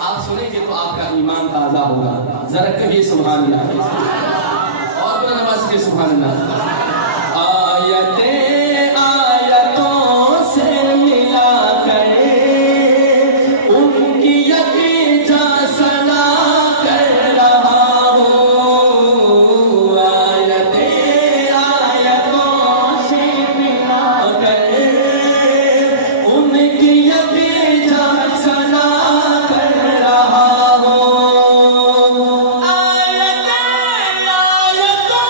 آپ سنیں گے تو آپ کا ایمان تازہ ہوگا. ذرا کہیے سبحان اللہ. اور کوئی نماز کے سبحان اللہ. آیتیں آیتوں سے ملا کر ان کی یکجا ثنا کر رہا ہوں. آیتیں آیتوں سے ملا کر ان کی یکجا ثنا کر رہا ہوں. آیتیں آیتوں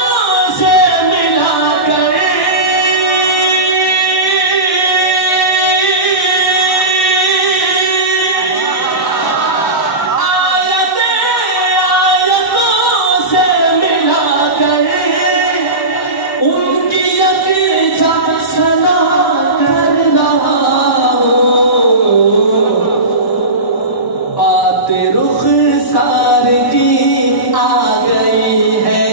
سے ملا کر ان کی یکجا ثنا کر رہا ہوں. بات رخسار کی آ گئی ہے.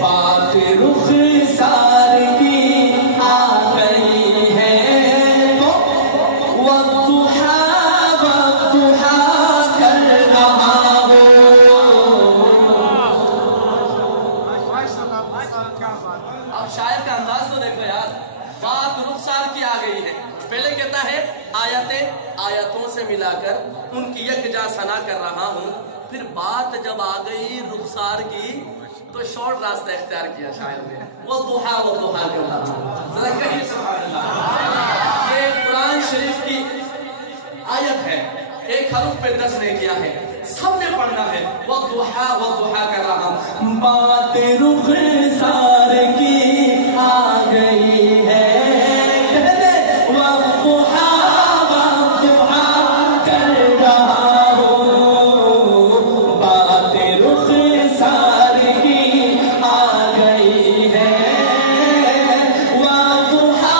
بات رخسار کی آ گئی ہے. والضحا والضحا کر رہا ہوں. اب شاعر کا انداز تو دیکھو یار. بات رخسار کی آ گئی ہے. پہلے کہتا ہے آیتیں آیتوں سے ملا کر ان کی یکجا ثنا کر رہا ہوں. پھر بات جب آ گئی رخسار کی تو شارٹ راستہ اختیار کیا شاعر نے. والضحا والضحا کر رہا ہوں. ذرا کہیے سبحان اللہ. یہ قرآن شریف کی آیت ہے. ایک حرف پہ 10 نے کیا ہے. سب نے پڑھنا ہے. والضحا والضحا کر رہا ہوں. بات رخسار کی آ گئی ہے. والضحا والضحا کر رہا ہوں. بات رخسار کی آ گئی ہے. والضحا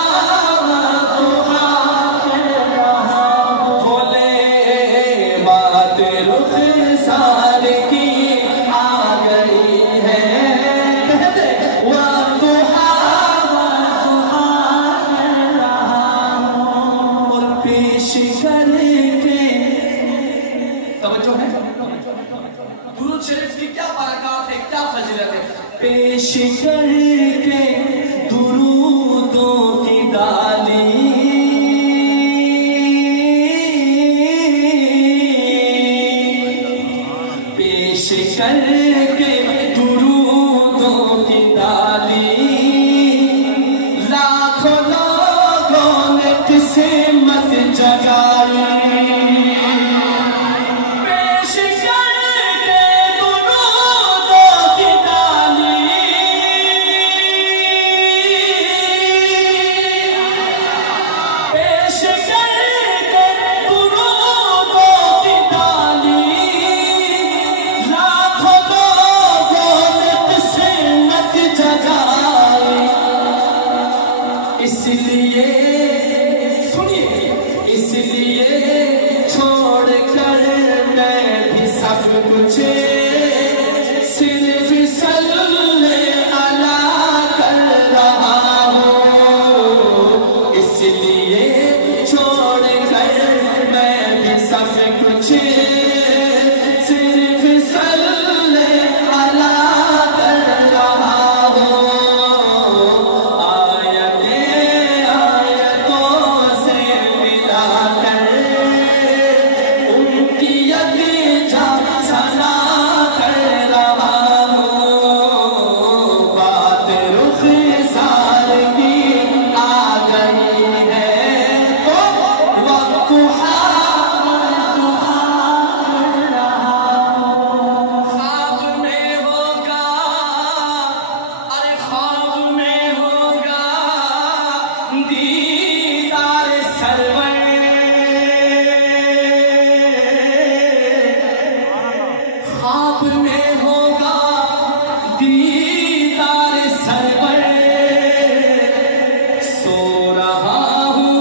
والضحا کر رہا ہوں. بولے بات رخسار کی آ گئی ہے. کہتے والضحا والضحا کر رہا ہوں. اور پیش کر کے توجہ ہے. درود شریف کی کیا برکات ہے, کیا فضیلت ہے. پیش کر کے درودوں کی ڈالی پیش کر کے درودوں کی ڈالی. لاکھوں لوگوں نے قسمت جگائی. پیش کر کے درودوں کی ڈالی. پیش کر کے درودوں کی ڈالی. لاکھوں لوگوں نے قسمت جگائی. اس لیے سنیے, اس لیے چھوڑ کر میں بھی سب کچھ صرف صلی اللہ کر رہا ہوں. اس لیے چھوڑ کر میں بھی سب کچھ صرف صلی اللہ کر رہا ہوں. آیتیں آیتوں سے ملا کر ان کی یکجا ثنا کر رہا ہوں. بات رخسار کی آ گئی ہے. والضحا والضحا کر رہا ہوں. خواب میں ہوگا, ارے خواب میں ہوگا دیدار سرور. خواب میں ہوگا دیدار سرور. سو رہا ہوں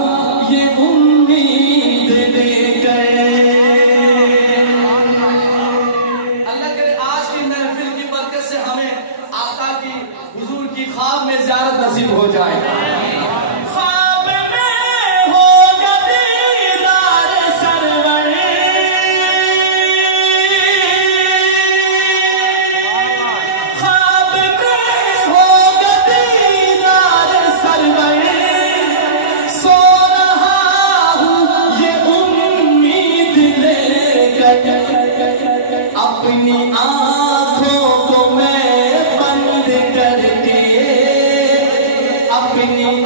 یہ امید لے کر. اللہ کرے آج کی محفل کی برکت سے ہمیں آقا کی حضور کی خواب میں زیارت نصیب ہو جائے. خواب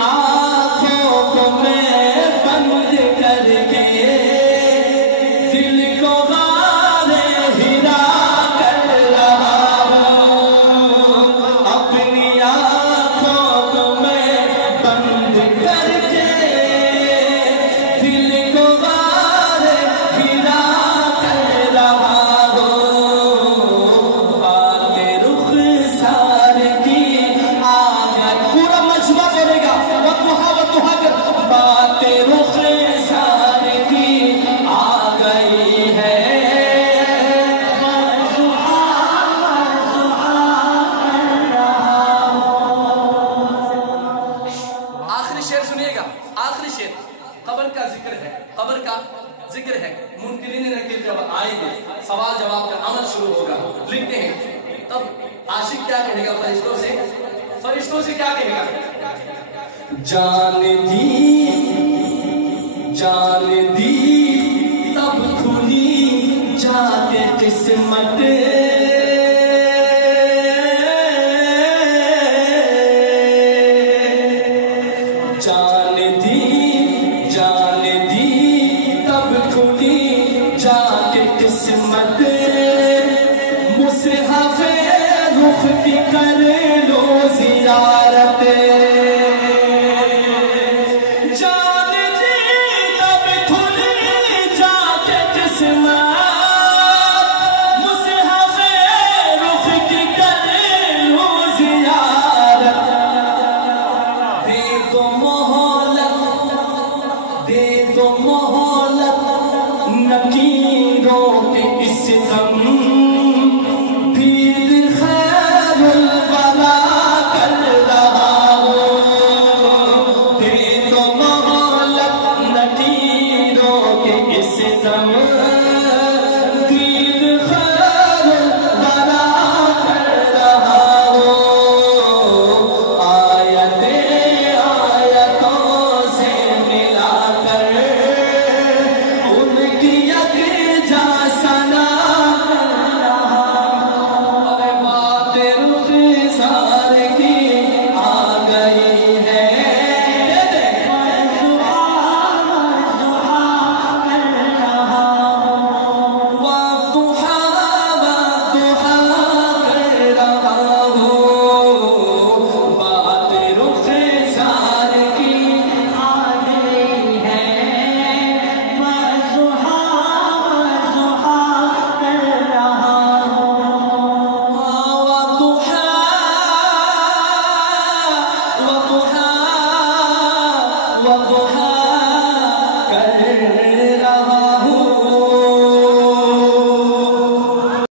آنکھوں کو میں بند کر کے دل کو غارِ ہرا کر رہا ہوں، اپنی آنکھوں کو میں بند کر کے دل کو غارِ ہرا کر رہا ہوں، بات رخسار کی آگے پورا مجمع بولے گا وَدُّحَا کر بات رخسار کی آ گئی ہے، آخری شعر سنیے گا، آخری شعر قبر کا ذکر ہے، قبر کا ذکر ہے، منکرین نکیر جب آئیں گے سوال جواب کا عمل شروع ہوگا، لکھتے ہیں تب عاشق کیا کہے گا فرشتوں سے، فرشتوں سے کیا کہے گا؟ جان دی تب کھلی جا کے قسمت، جان دی تب کھلی جا کے قسمت، مصحف رخ کی کر لو زیارت، جان دی تب کھلی جا کے قسمت، مصحف رخ کی کر لو زیارت، دے دو مہلت نکیروں کے اس دم، دید خیر الورا کر رہا ہوں، دے دو مہلت نکیروں کے اس دم